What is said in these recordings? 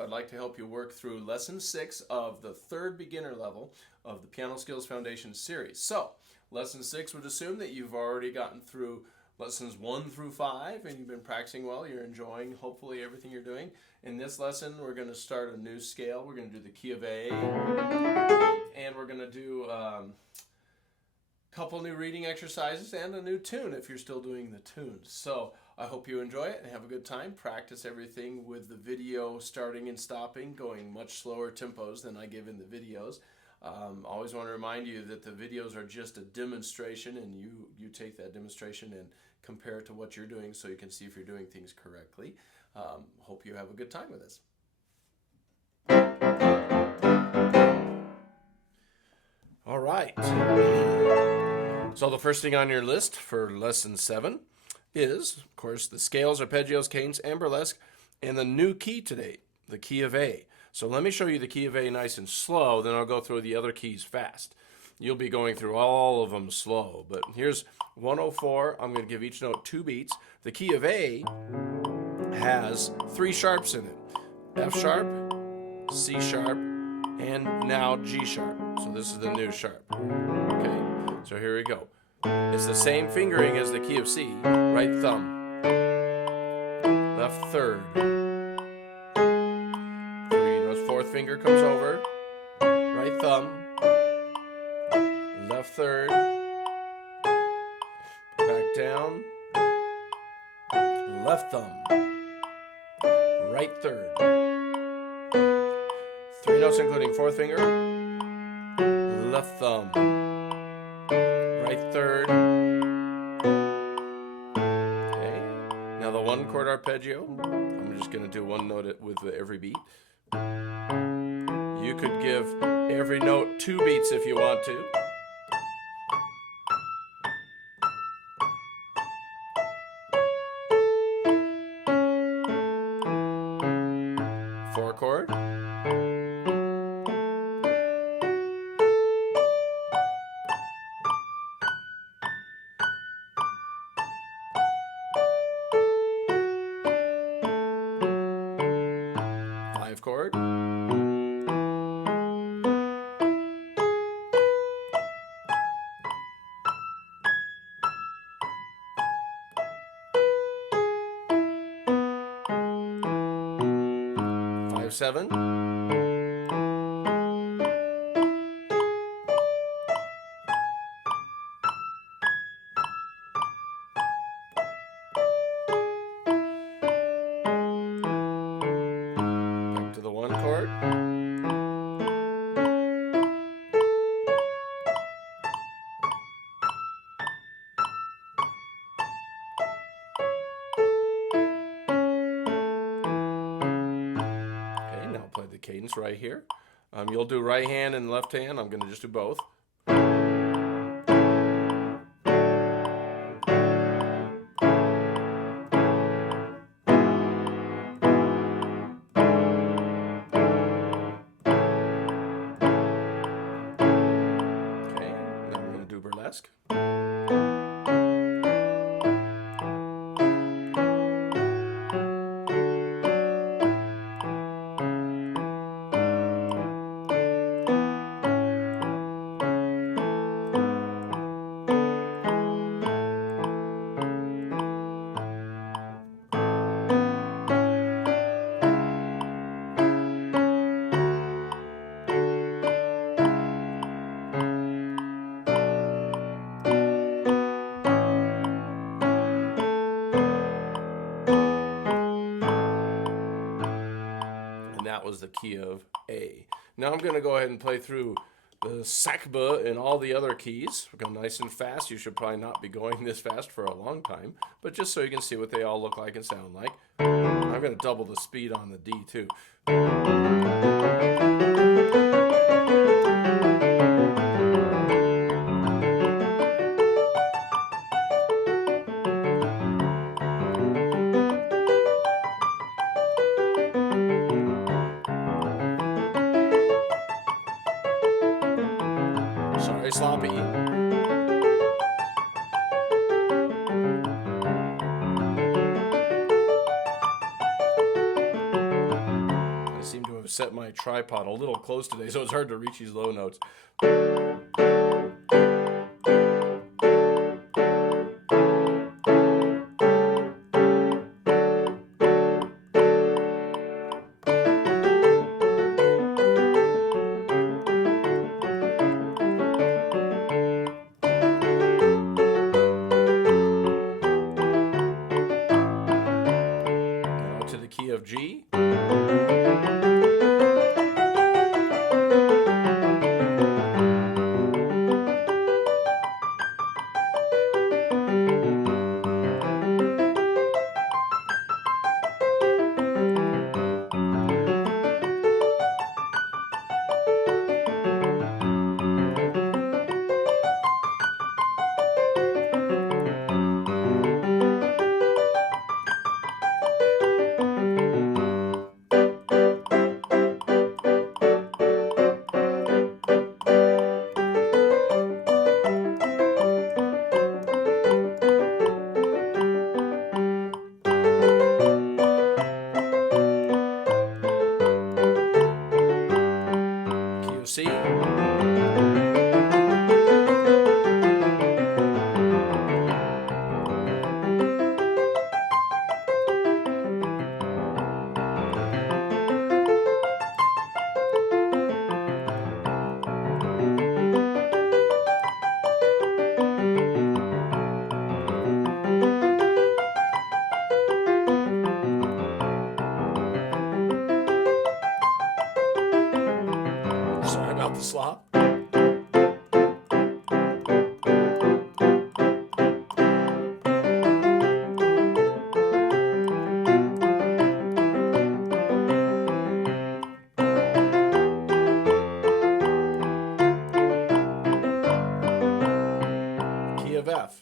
I'd like to help you work through Lesson 6 of the third beginner level of the Piano Skills Foundation series. So, Lesson 6 would assume that you've already gotten through Lessons 1 through 5 and you've been practicing well. You're enjoying, hopefully, everything you're doing. In this lesson, we're going to start a new scale. We're going to do the key of A, and we're going to do couple new reading exercises and a new tune if you're still doing the tunes. So I hope you enjoy it and have a good time. Practice everything with the video starting and stopping, going much slower tempos than I give in the videos. Always want to remind you that the videos are just a demonstration, and you take that demonstration and compare it to what you're doing so you can see if you're doing things correctly. Hope you have a good time with this. All right. So the first thing on your list for Lesson 7 is, of course, the scales, arpeggios, canes, and burlesque, and the new key today, the key of A. So let me show you the key of A nice and slow, then I'll go through the other keys fast. You'll be going through all of them slow, but here's 104. I'm going to give each note 2 beats. The key of A has 3 sharps in it. F sharp, C sharp, and now G sharp. So this is the new sharp. Okay, so here we go. It's the same fingering as the key of C. Right thumb, left third. 3 notes, 4th finger comes over. Right thumb, left third. Back down. Left thumb, right third. 3 notes including 4th finger. Left thumb, right third. Okay. Now the 1-chord arpeggio. I'm just going to do 1 note with every beat. You could give every note 2 beats if you want to. Four chord. Chord. Five, 7. To the 1 chord. Okay, now play the cadence right here. You'll do right hand and left hand. I'm going to just do both. Burlesque. That was the key of A. Now I'm going to go ahead and play through the sakba and all the other keys. We're going nice and fast. You should probably not be going this fast for a long time, but just so you can see what they all look like and sound like. I'm going to double the speed on the D too. Sorry, sloppy. my tripod a little close today, so it's hard to reach these low notes. Now to the key of G. Key of C. Sorry about the slop. Key of F.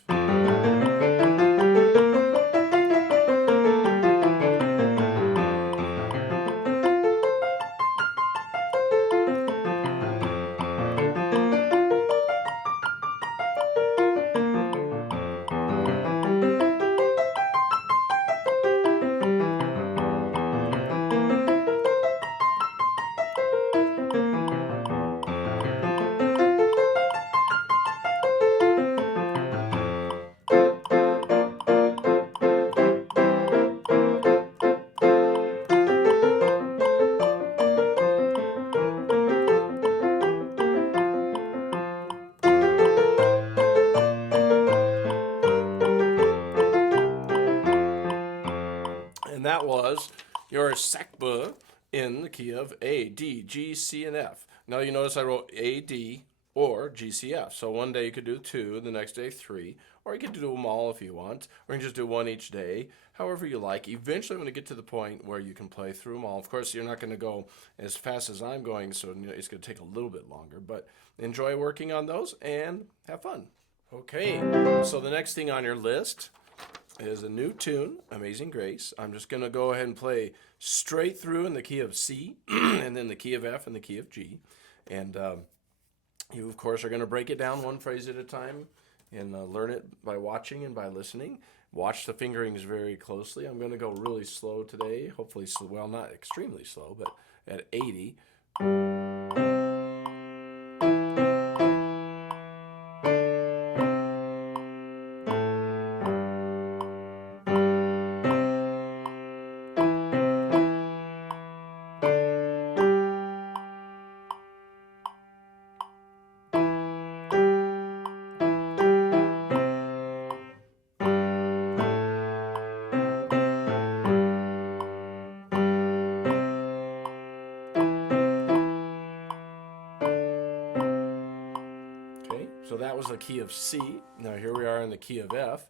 And that was your Sakba in the key of A, D, G, C, and F. Now you notice I wrote A, D, or G, C, F. So one day you could do 2, the next day 3, or you could do them all if you want, or you can just do 1 each day, however you like. Eventually I'm going to get to the point where you can play through them all. Of course, you're not going to go as fast as I'm going, so it's going to take a little bit longer, but enjoy working on those and have fun. Okay, so the next thing on your list is a new tune, Amazing Grace. I'm just going to go ahead and play straight through in the key of C, and then the key of F and the key of G. And you, of course, are going to break it down one phrase at a time and learn it by watching and by listening. Watch the fingerings very closely. I'm going to go really slow today, hopefully slow, well, not extremely slow, but at 80. Okay, so that was the key of C. Now here we are in the key of F.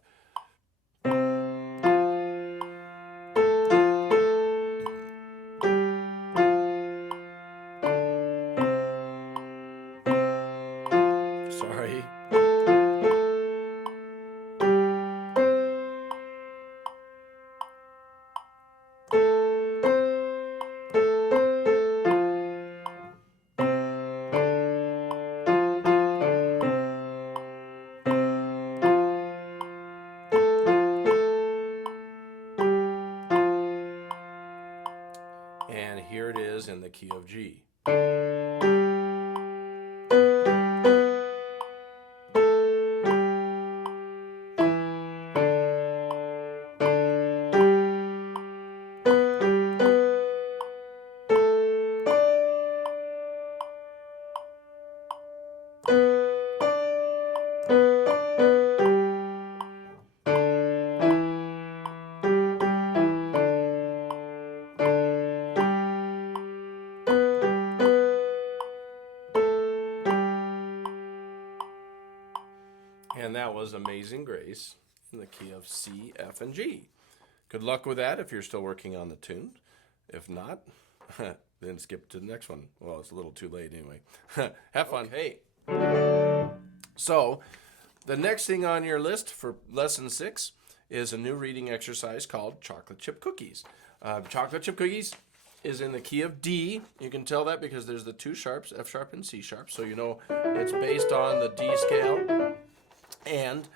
Sorry. G. And that was Amazing Grace in the key of C, F, and G. Good luck with that if you're still working on the tune. If not, then skip to the next one. Well, it's a little too late anyway. Have fun. Okay. So, the next thing on your list for lesson 6 is a new reading exercise called Chocolate Chip Cookies. Chocolate Chip Cookies is in the key of D. You can tell that because there's the two sharps, F sharp and C sharp. So you know it's based on the D scale. And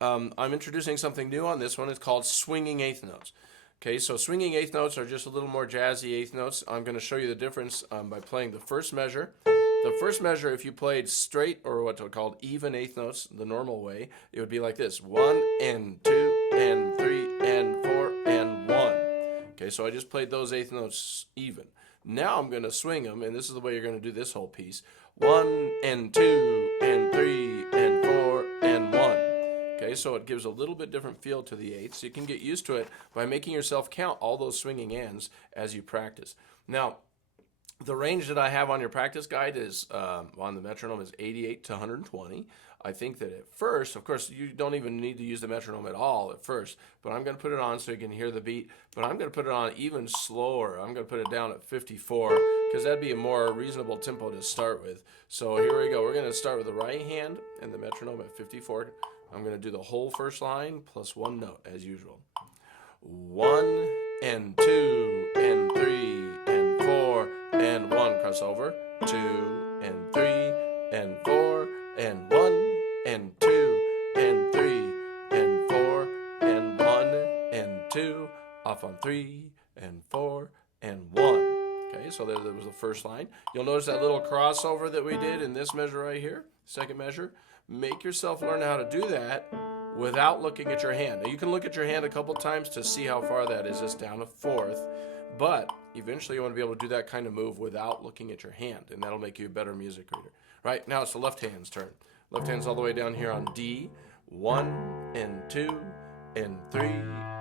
I'm introducing something new on this one. It's called swinging eighth notes. Okay, so swinging eighth notes are just a little more jazzy eighth notes. I'm going to show you the difference by playing the first measure. The first measure, if you played straight or what's called even eighth notes the normal way, it would be like this: 1 and 2 and 3 and 4 and 1. Okay, so I just played those eighth notes even. Now I'm going to swing them, and this is the way you're going to do this whole piece: 1 and 2 and 3 and 4 and 1. Okay, so it gives a little bit different feel to the eighths. You can get used to it by making yourself count all those swinging ands as you practice. Now, the range that I have on your practice guide is on the metronome is 88 to 120. I think that at first, of course, you don't even need to use the metronome at all at first, but I'm going to put it on so you can hear the beat, but I'm going to put it on even slower. I'm going to put it down at 54 because that'd be a more reasonable tempo to start with. So here we go. We're going to start with the right hand and the metronome at 54. I'm going to do the whole first line plus one note as usual. 1 and 2 and 3 and 4 and 1. Cross over. 2 and 3 and 4 and 1 and 2 and 3 and 4 and 1 and 2. Off on 3 and 4 and 1. Okay, so there was the first line. You'll notice that little crossover that we did in this measure right here, second measure. Make yourself learn how to do that without looking at your hand. Now, you can look at your hand a couple times to see how far that is. It's down a fourth, but eventually you want to be able to do that kind of move without looking at your hand, and that'll make you a better music reader. Right, now it's the left hand's turn. Left hand's all the way down here on D. 1 and 2 and 3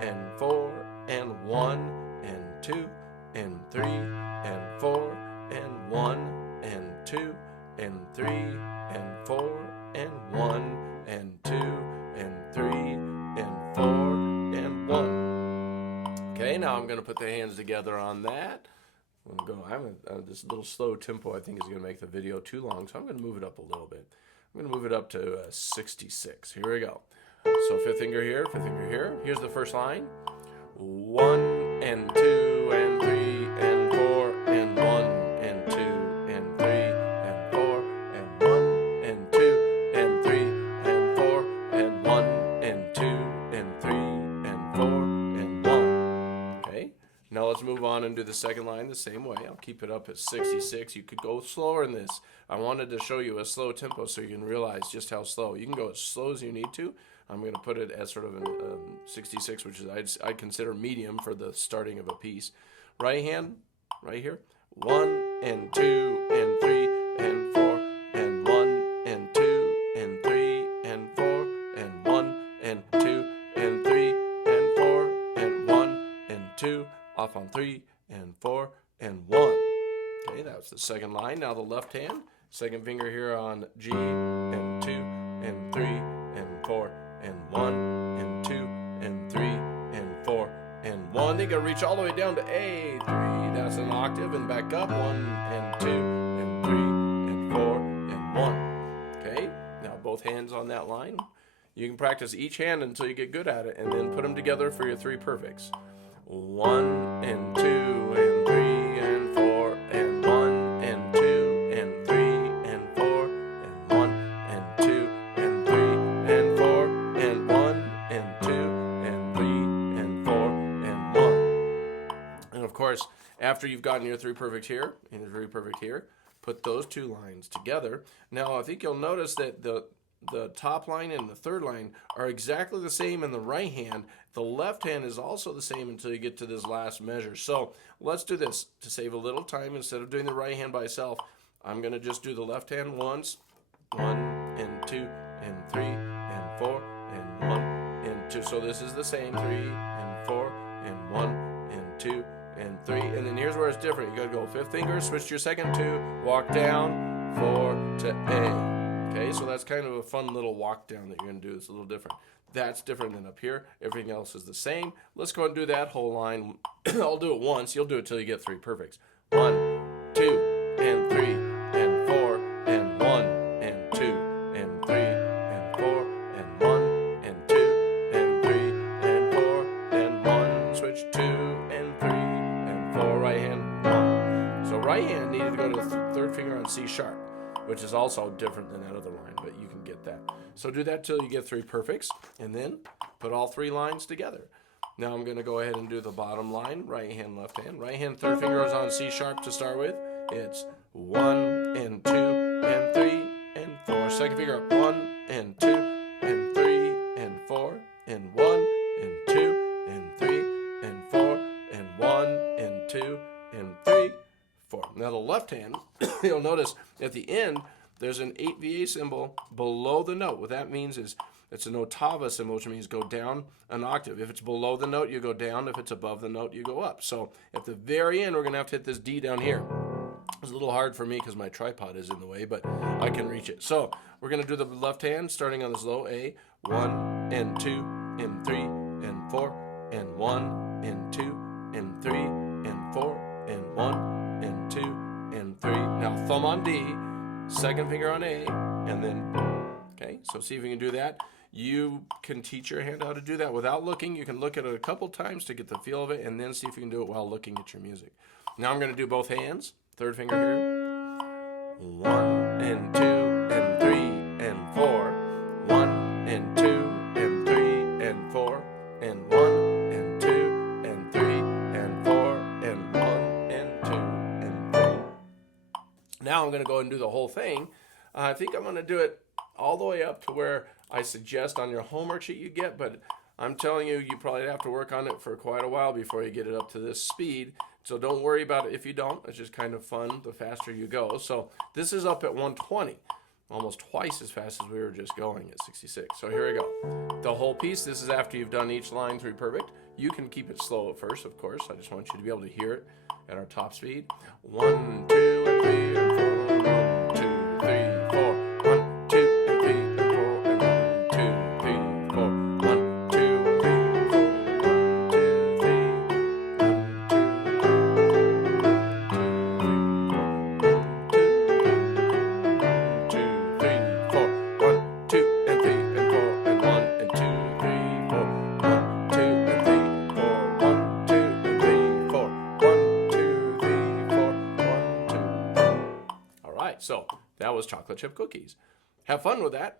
and 4 and 1 and 2 and 3 and 4 and 1 and 2 and 3 and 4 and 1 and 2 and 3 and 4 and 1. Okay, now I'm going to put the hands together on that. This little slow tempo I think is going to make the video too long, so I'm going to move it up a little bit. I'm going to move it up to 66. Here we go. So fifth finger here, fifth finger here. Here's the first line. 1 and 2 and 3 and 4 and 1 and 2 and 3 and 4 and 1 and 2 and 3 and 4 and 1 and 2 and 3 and 4 and 1. Okay, now let's move on and do the second line the same way. I'll keep it up at 66. You could go slower in this. I wanted to show you a slow tempo so you can realize just how slow. You can go as slow as you need to. I'm going to put it as sort of a 66, which is I'd consider medium for the starting of a piece. Right hand, right here. 1 and 2 and 3 and 4 and 1 and 2 and 3 and 4 and 1 and 2 and 3 and 4 and 1 and 2. Off on 3 and 4 and 1. Okay, that's the second line. Now the left hand, second finger here on G and 2 and 3 and 4 and 1 and 2 and 3 and 4 and 1. They can reach all the way down to A3. That's an octave, and back up. 1 and 2 and 3 and 4 and 1. Okay, now both hands on that line. You can practice each hand until you get good at it, and then put them together for your three perfects. 1 and 2 and 3 and 4 and 1 and 2 and 3 and 4 and 1 and 2 and 3 and 4 and 1 and 2 and 3 and 4 and 1. And of course, After you've gotten your 3 perfect here and your 3 perfect here, put those 2 lines together. Now I think you'll notice that the top line and the third line are exactly the same in the right hand. The left hand is also the same until you get to this last measure. So let's do this to save a little time. Instead of doing the right hand by itself, I'm going to just do the left hand once. 1 and 2 and 3 and 4 and 1 and 2. So this is the same, 3 and 4 and 1 and 2 and 3. And then here's where it's different. You got to go 5th finger, switch to your second 2, walk down, 4 to A. Okay, so that's kind of a fun little walk down that you're going to do. It's a little different. That's different than up here. Everything else is the same. Let's go and do that whole line. I'll do it once. You'll do it till you get 3 perfects. 1, 2, and 3, and 4, and 1, and 2, and 3, and 4, and 1, and 2, and 3, and 4, and 1. Switch 2, and 3, and 4. Right hand, 1. So right hand needed to go to the 3rd finger on C sharp, which is also different than that other line, but you can get that. So do that till you get 3 perfects, and then put all 3 lines together. Now I'm going to go ahead and do the bottom line, right hand, left hand. Right hand, 3rd finger is on C sharp to start with. It's 1 and 2 and 3 and 4. 2nd finger up, 1 and 2 and 3 and 4 and 1 and 2 and 3 and 4 and 1 and 2 and 3, 4. Now the left hand, you'll notice at the end, there's an 8VA symbol below the note. What that means is it's an ottava symbol, which means go down an octave. If it's below the note, you go down. If it's above the note, you go up. So at the very end, we're going to have to hit this D down here. It's a little hard for me because my tripod is in the way, but I can reach it. So we're going to do the left hand starting on this low A. 1 and 2 and 3 and 4 and 1 and 2 and 3 and 4 and 1 and 2 and 3. Now thumb on D, 2nd finger on A, and then, okay, so see if you can do that. You can teach your hand how to do that without looking. You can look at it a couple times to get the feel of it, and then see if you can do it while looking at your music. Now I'm going to do both hands. 3rd finger here. 1 and 2 and 3 and 4. 1 and 2 and 3 and 4 and 1 and 2 and 3 and 4 and 1 and 2 and 3. Now I'm going to go and do the whole thing. I think I'm going to do it all the way up to where I suggest on your homework sheet you get, but I'm telling you, you probably have to work on it for quite a while before you get it up to this speed. So don't worry about it if you don't. It's just kind of fun the faster you go. So this is up at 120, almost twice as fast as we were just going at 66. So here we go. The whole piece, this is after you've done each line 3 perfect. You can keep it slow at first, of course. I just want you to be able to hear it at our top speed. 1, 2, and 3, and 4. 1, 2, 3, 4. 1, 2, and 3, and 4. And 1, 2, 3, 4. 1, 2, and 3, and 4. 1, 2, 3. 1, 2, 3, 4. 1, 2, and 3, and 4. And 1, and 2, 3, 4. 1, 2, and 3, 4. 1, 2, and 3, 4. 1, 2, 3, 4. 1, 2, 3. All right, so that was chocolate chip cookies. Have fun with that.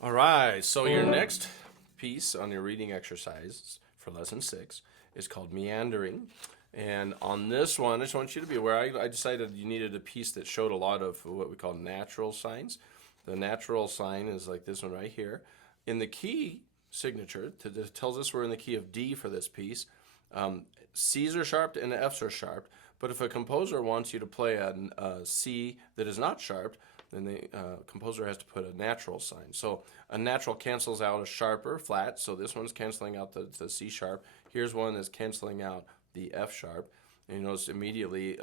All right, so your next piece on your reading exercise for lesson 6 is called Meandering. And on this one, I just want you to be aware, I decided you needed a piece that showed a lot of what we call natural signs. The natural sign is like this one right here. In the key signature, it tells us we're in the key of D for this piece. C's are sharped and F's are sharped. But if a composer wants you to play a C that is not sharped, then the composer has to put a natural sign. So a natural cancels out a sharper flat. So this one's canceling out the C sharp. Here's one that's canceling out the F sharp. And you notice immediately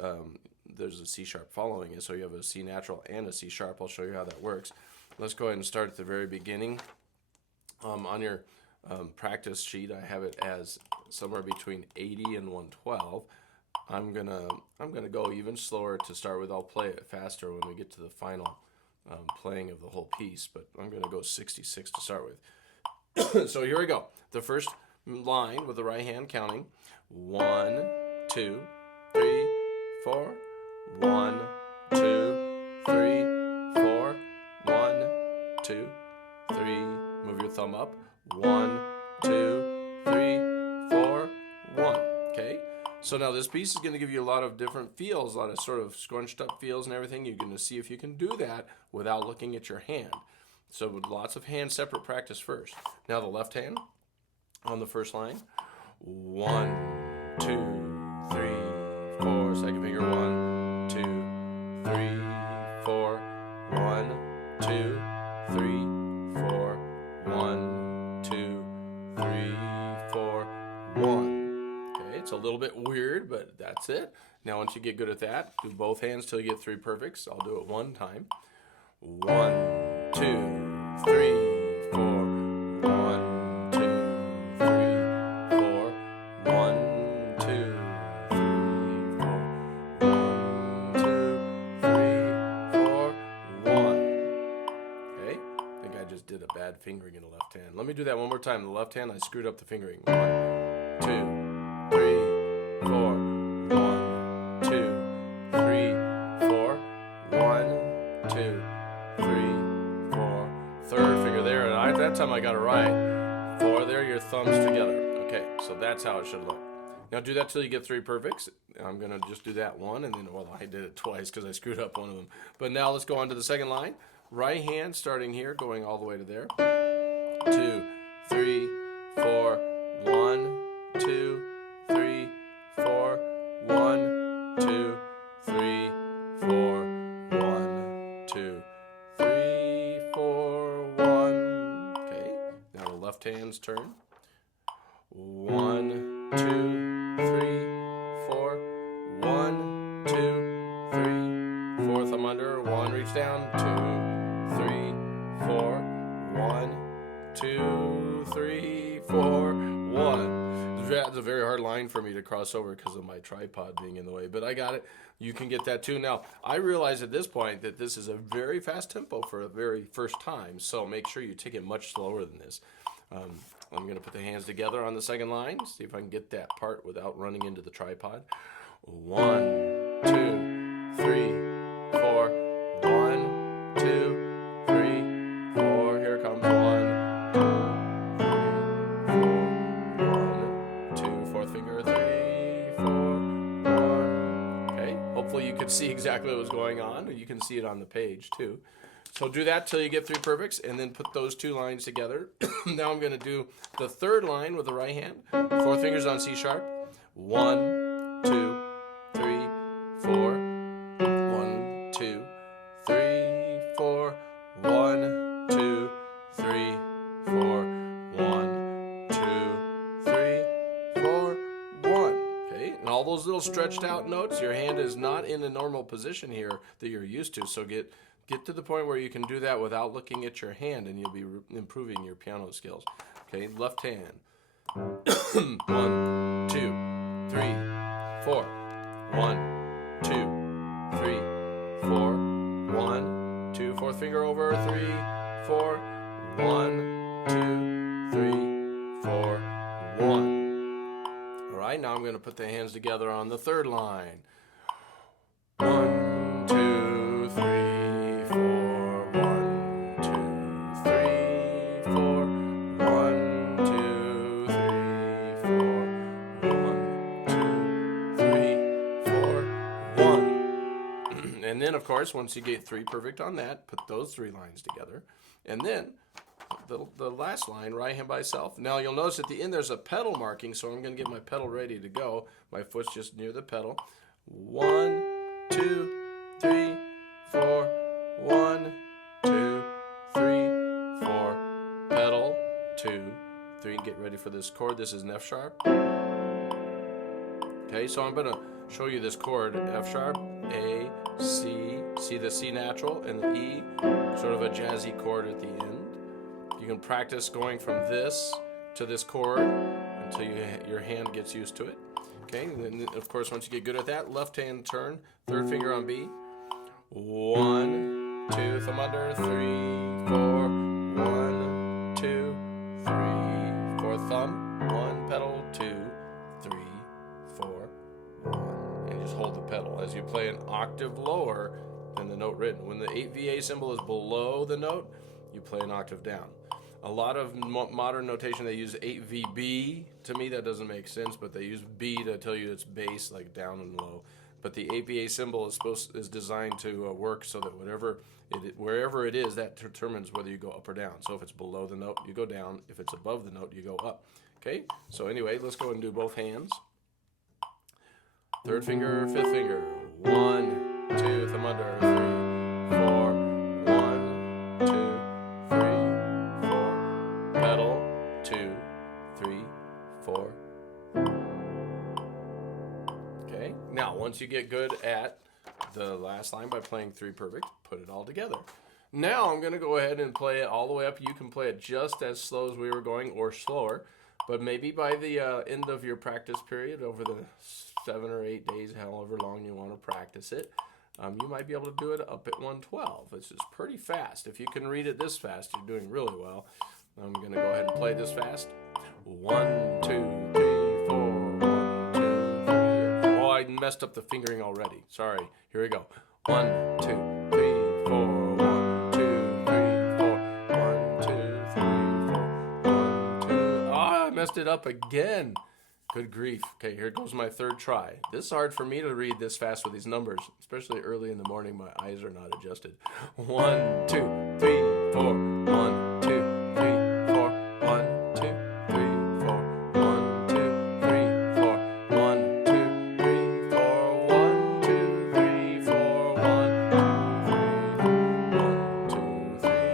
there's a C sharp following it. So you have a C natural and a C sharp. I'll show you how that works. Let's go ahead and start at the very beginning. On your practice sheet, I have it as somewhere between 80 and 112. I'm gonna go even slower to start with. I'll play it faster when we get to the final playing of the whole piece, but I'm gonna go 66 to start with. So here we go. The first line with the right hand counting. 1, 2, 3, 4. 1, 2, 3, 4. 1, 2, 3. Move your thumb up. 1, 2, 3, 4, 1. Okay. So now this piece is going to give you a lot of different feels, a lot of sort of scrunched up feels and everything. You're going to see if you can do that without looking at your hand. So with lots of hand separate practice first. Now the left hand on the first line. 1, 2, 3, 4. Second finger. 1, 2, 3, 4. 1, 2, 3, 4. 1, 2, 3, 4. 1. Okay, it's a little bit weird, but that's it. Now once you get good at that, do both hands till you get 3 perfects. I'll do it one time. 1, 2, 3, 4. 1, 2, 3, 4. 1, 2, 3, 4. 1, 2, 3, 4. 1. Okay, I think I just did a bad fingering in the left hand. Let me do that one more time. The left hand, I screwed up the fingering. 1, 2, 3, 4. 1, 2, 3, 4. 1, 2, 3, 4. Third finger there, and that time I got it right. 4 there, your thumbs together. Okay, so that's how it should look. Now do that till you get 3 perfects. I'm gonna just do that one, and then, well, I did it twice because I screwed up one of them. But now let's go on to the second line. Right hand starting here, going all the way to there. 2, 3, 4. 1, 2, 3, 4. 1, 2, 3, 4. 1, 2, 3, 4. 1. Okay. Now the left hand's turn. 1, 2, 3, 4. 1, 2, 3, 4. Thumb under. 1. Reach down. 2, 3, 4. 1, 2, 3, 4. 1. It's a very hard line for me to cross over because of my tripod being in the way, but I got it. You can get that too. Now, I realize at this point that this is a very fast tempo for the very first time, so make sure you take it much slower than this. I'm going to put the hands together on the second line, see if I can get that part without running into the tripod. 1, 2, 3, 4. 1, 2, 3, 4. Here comes 1, 2, 3, 4. 1, 2. Fourth finger. 3, 4, 1. Okay. Hopefully you could see exactly what was going on. You can see it on the page too. So do that till you get 3 perfects, and then put those 2 lines together. Now I'm going to do the third line with the right hand. 4 fingers on C sharp. 1, 2, 3, 4. 1, 2, 3, 4. 1, 2, 3, 4. 1, 2, 3, 4. 1. Okay, and all those little stretched out notes, your hand is not in a normal position here that you're used to, so get to the point where you can do that without looking at your hand, and you'll be improving your piano skills. Okay, left hand. 1, 2, 3, 4. 1, 2, 3, 4. 1, 2. Fourth finger over. 3, 4. 1, 2, 3, 4. 1. All right, now I'm going to put the hands together on the third line. 1, 2, 3. 4. 1, 2, 3, 4. 1, 2, 3, 4. 1, 2, 3, 4. 1. And then, of course, once you get 3 perfect on that, put those 3 lines together. And then the last line, right hand by itself. Now you'll notice at the end there's a pedal marking, so I'm going to get my pedal ready to go. My foot's just near the pedal. 1, 2, 3, 4. 1, 2, 3, 4. Pedal. 2, 3. Get ready for this chord. This is an F sharp. Okay, so I'm going to show you this chord. F sharp, A, C. See the C natural and the E, sort of a jazzy chord at the end. You can practice going from this to this chord until your hand gets used to it. Okay, and then of course once you get good at that, left hand turn, third finger on B. 1, 2, thumb under, 3, 4. 1, 2, 3, 4, thumb, 1, pedal, 2, 3, 4, 1, and just hold the pedal as you play an octave lower than the note written. When the 8 VA symbol is below the note, you play an octave down. A lot of modern notation, they use 8VB. To me, that doesn't make sense, but they use B to tell you it's bass, like down and low. But the ABA symbol is designed to work so that wherever it is, that determines whether you go up or down. So if it's below the note, you go down. If it's above the note, you go up. Okay? So anyway, let's go and do both hands. Third finger, fifth finger. 1, 2, thumb under, 3, 4. 1, 2, 3, 4. Pedal, 2, 3, 4. Okay, now once you get good at the last line by playing 3 perfect, put it all together. Now I'm going to go ahead and play it all the way up. You can play it just as slow as we were going or slower, but maybe by the end of your practice period, over the 7 or 8 days, however long you want to practice it, you might be able to do it up at 112. This is pretty fast. If you can read it this fast, you're doing really well. I'm going to go ahead and play this fast. 1, 2, 3, 4. 1, 2, 3. Oh, I messed up the fingering already. Sorry. Here we go. 1, 2, 3, 4. 1, 2, 3, 4. 1, 2, 3, 4. 1, 2. Oh, I messed it up again. Good grief. Okay, here goes my third try. This is hard for me to read this fast with these numbers, especially early in the morning. My eyes are not adjusted. 1, 2, 3, 4. 1, 2, 3, 4. 1, 2, 3, 4. 1, 2, 3, 4. 1, 2, 3, 4. 1, 2, 3, 4. 1, 2, 3, 4.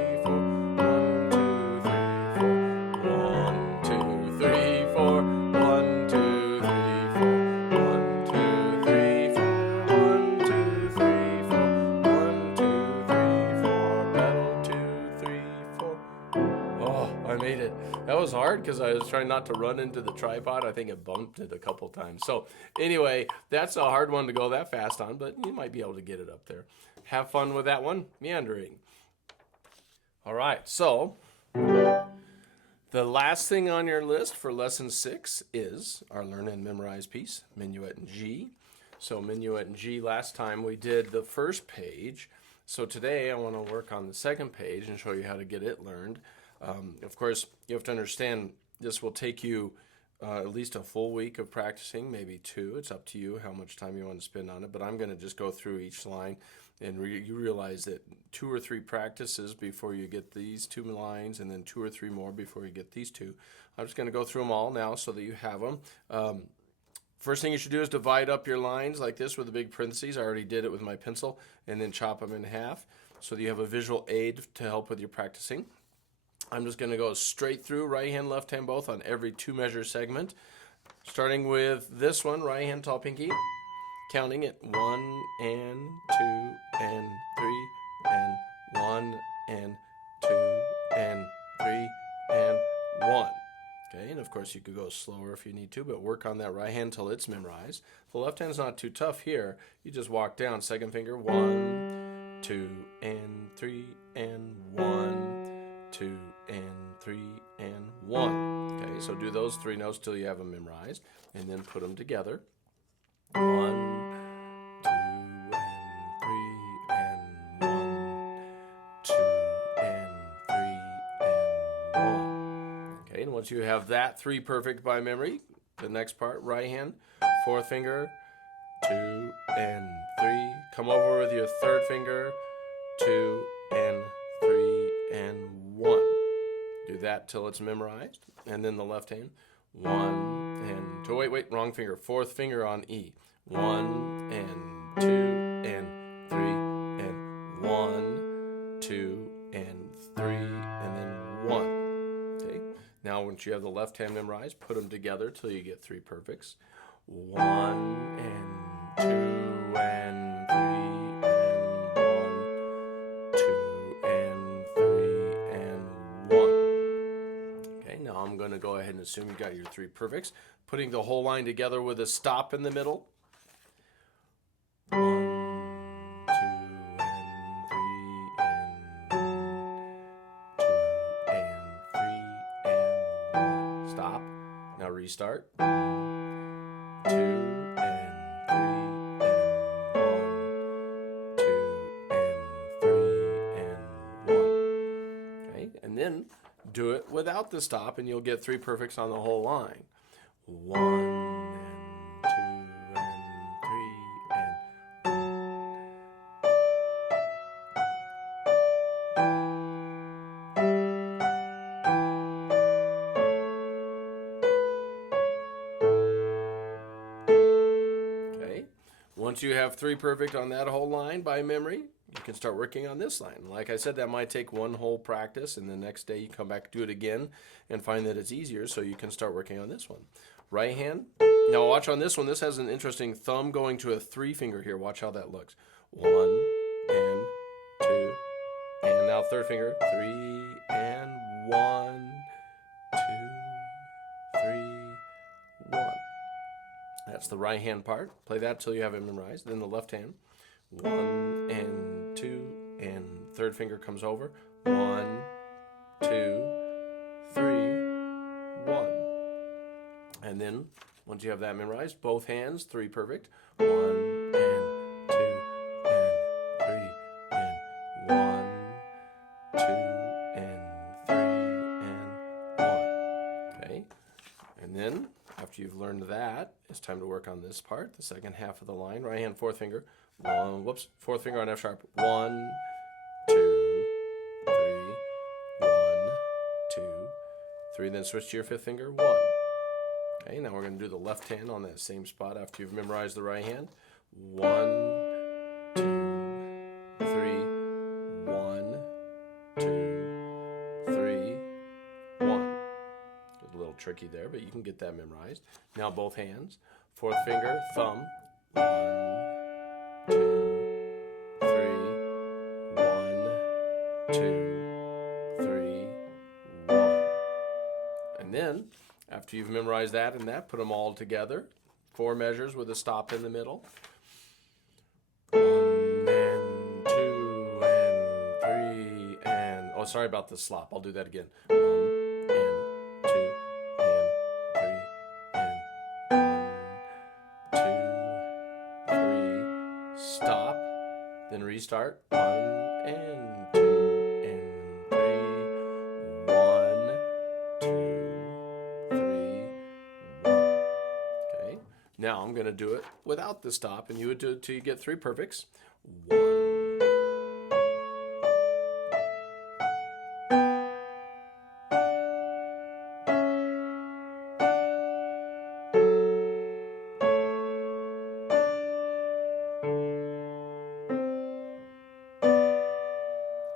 1, 2, 3, 4. 1, 2, 3, 4. 1, 2, 3, 4. 1, 2, 3, 4. 1, 2, 3, 4. 1, 2, 3, 4. Pedal 2, 3, 4. Oh, I made it. That was hard because I was trying not to run into the tripod. I think it bumped it a couple times. So anyway, that's a hard one to go that fast on, but you might be able to get it up there. Have fun with that one, meandering. All right, so the last thing on your list for lesson 6 is our learn and memorize piece, Minuet in G. So Minuet in G, last time we did the first page. So today I want to work on the second page and show you how to get it learned. Of course, you have to understand this will take you at least a full week of practicing, maybe 2. It's up to you how much time you want to spend on it, but I'm going to just go through each line, and you realize that 2 or 3 practices before you get these 2 lines, and then 2 or 3 more before you get these 2. I'm just going to go through them all now so that you have them. First thing you should do is divide up your lines like this with the big parentheses. I already did it with my pencil, and then chop them in half so that you have a visual aid to help with your practicing. I'm just going to go straight through, right hand, left hand both, on every 2 measure segment. Starting with this one, right hand tall pinky, counting it 1 and 2 and 3 and 1 and 2 and 3 and 1. Okay, and of course you could go slower if you need to, but work on that right hand till it's memorized. The left hand's not too tough here. You just walk down, second finger, 1, 2 and 3 and 1. 2 and 3 and 1. Okay, so do those 3 notes till you have them memorized, and then put them together. 1, 2 and 3 and 1. 2 and 3 and 1. Okay, and once you have that 3 perfect by memory, the next part, right hand, fourth finger, 2 and 3. Come over with your third finger, 2 and 3 and 1. Do that till it's memorized. And then the left hand, 1 and 2. Wait, wrong finger. Fourth finger on E. 1 and 2 and 3 and 1, 2 and 3 and then 1. Okay. Now once you have the left hand memorized, put them together till you get 3 perfects. 1 and 2 and 3 and 1, 2 and 3 and 1. Okay, now I'm going to go ahead and assume you got your 3 perfects. Putting the whole line together with a stop in the middle. 1, 2 and 3 and 1, 2 and 3 and 1. Stop. Now restart. 2 and 3 and 1, 2 and 3 and 1. Okay, and then do it without the stop, and you'll get 3 perfects on the whole line. 1 and 2 and 3 and okay. Once you have 3 perfect on that whole line by memory, you can start working on this line. Like I said, that might take one whole practice, and the next day you come back, do it again, and find that it's easier, so you can start working on this one. Right hand. Now watch on this one. This has an interesting thumb going to a 3 finger here. Watch how that looks. 1 and 2, and now third finger. 3 and 1, 2, 3, 1. That's the right hand part. Play that till you have it memorized. Then the left hand. 1 and 2, and third finger comes over. 1, 2, 3, 1. And then once you have that memorized, both hands, 3 perfect. 1 and 2 and 3 and 1, 2 and 3 and 1. Okay. And then after you've learned that, it's time to work on this part, the second half of the line. Right hand, fourth finger. Fourth finger on F sharp. 1, 2, 3, 1, 2, 3. Then switch to your fifth finger. 1. Okay, now we're going to do the left hand on that same spot after you've memorized the right hand. 1, 2, 3, 1, 2, 3, 1. It's a little tricky there, but you can get that memorized. Now both hands. Fourth finger, thumb. 1, 2, 3, 1, 2, 3, 1. And then, after you've memorized that and that, put them all together. 4 measures with a stop in the middle. 1 and 2 and 3 and... Oh, sorry about the slop. I'll do that again. 1 and 2 and 3 and 1, 2, 3. Stop. Then restart. 1 and 2 and 3. 1, 2, 3, 1. Okay. Now I'm going to do it without the stop, and you would do it till you get 3 perfects. 1.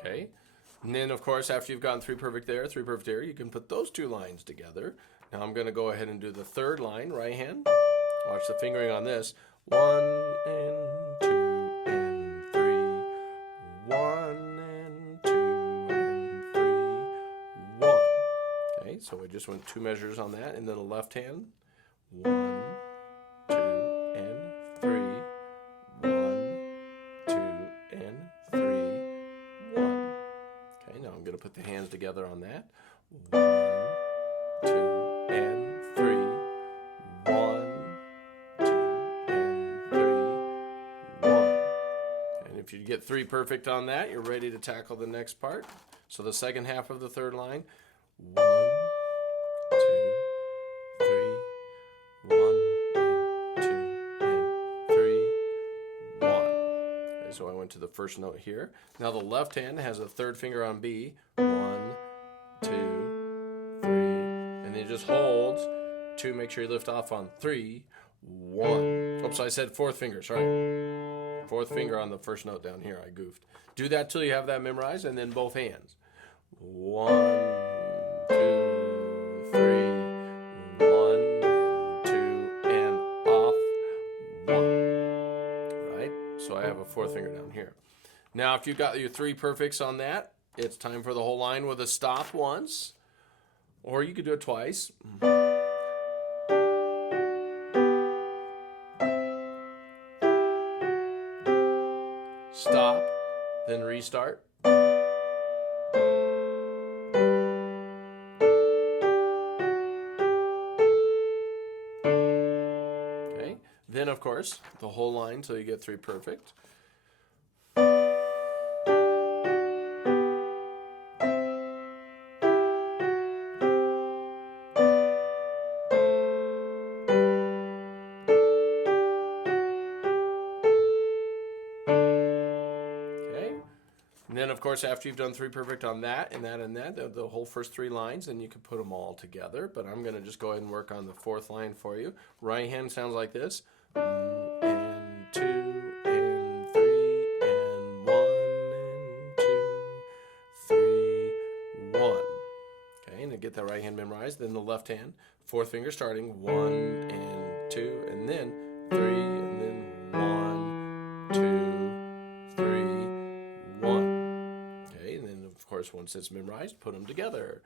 Okay. And then, of course, after you've gotten 3 perfect there, 3 perfect there, you can put those 2 lines together. Now I'm going to go ahead and do the third line, right hand. Watch the fingering on this. 1 and 2 and 3. 1 and 2 and 3. 1. Okay, so we just went 2 measures on that. And then the left hand. 1, 2, and 3. 1, 2, and 3. 1. Okay, now I'm going to put the hands together on that. 1, 2, and 3. 1, 2, and 3. 1. And if you get 3 perfect on that, you're ready to tackle the next part. So the second half of the third line. 1, 2, 3. 1 and 2 and 3. 1. Okay, so I went to the first note here. Now the left hand has a third finger on B. 1, 2, 3. And then it just holds 2. Make sure you lift off on 3. 1. Oops, I said fourth finger. Sorry. Fourth finger on the first note down here. I goofed. Do that till you have that memorized, and then both hands. 1, 2, 3. 1 and 2 and off. 1. Right? So I have a fourth finger down here. Now, if you've got your 3 perfects on that, it's time for the whole line with a stop once, or you could do it twice. Stop, then restart. Okay, then of course, the whole line till you get 3 perfect. course, after you've done 3 perfect on that and that and that, the whole first 3 lines, then you can put them all together. But I'm going to just go ahead and work on the 4th line for you. Right hand sounds like this. And 2 and 3 and 1 and 2, 3, 1. Okay, and to get that right hand memorized, then the left hand, 4th finger starting 1 and 2, and then 3, and then 1, 2, 3, 1. Okay, and then of course once it's memorized, put them together.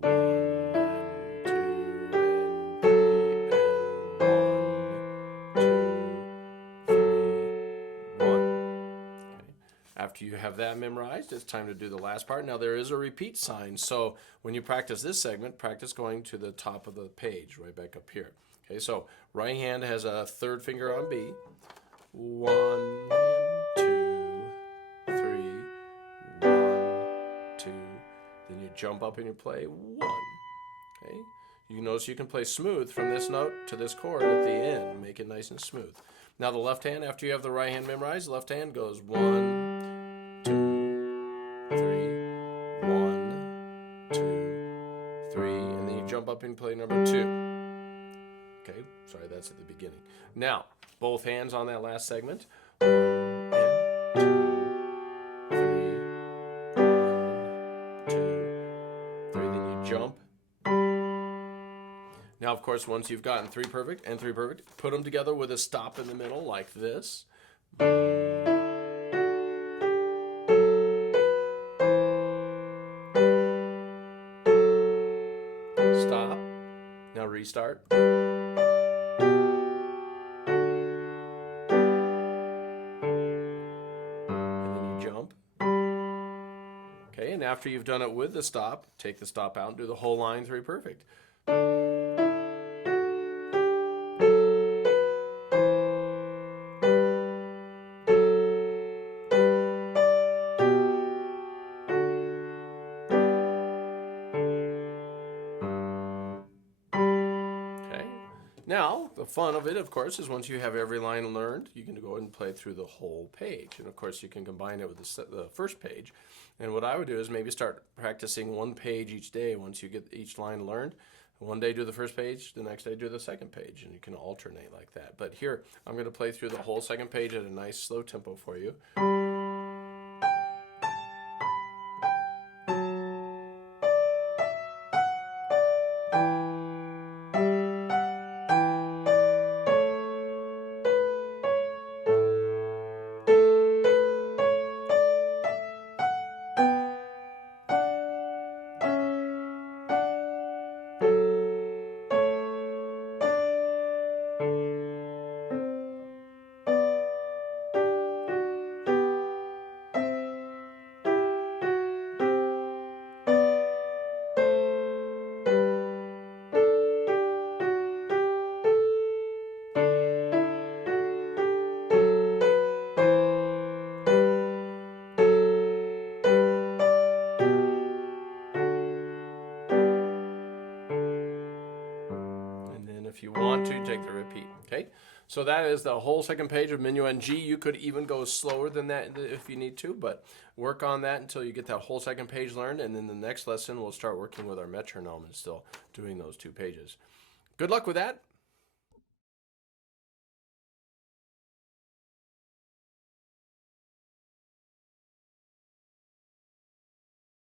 1 and 2 and 3 and 1, 2, 3, 1. Okay. After you have that memorized, it's time to do the last part. Now there is a repeat sign, so when you practice this segment, practice going to the top of the page, right back up here. Okay, so right hand has a 3rd finger on B. 1 and 2, 3, 1, 2. Then you jump up and you play 1. Okay, you notice you can play smooth from this note to this chord at the end, make it nice and smooth. Now the left hand, after you have the right hand memorized, the left hand goes 1, 2, 3, 1, 2, 3, and then you jump up and play number 2. Okay, sorry, that's at the beginning. Now, both hands on that last segment. 1 and 2, 3, 1, 2, 3. Then you jump. Now, of course, once you've gotten 3 perfect and 3 perfect, put them together with a stop in the middle like this. Stop. Now restart. Okay, and after you've done it with the stop, take the stop out and do the whole line 3 perfect. Now, the fun of it, of course, is once you have every line learned, you can go ahead and play through the whole page. And, of course, you can combine it with the first page. And what I would do is maybe start practicing 1 page each day once you get each line learned. One day do the first page, the next day do the second page, and you can alternate like that. But here, I'm going to play through the whole second page at a nice slow tempo for you. If you want to, take the repeat. Okay, so that is the whole second page of Minuet G. You could even go slower than that if you need to, but work on that until you get that whole second page learned, and then the next lesson we'll start working with our metronome and still doing those 2 pages. Good luck with that.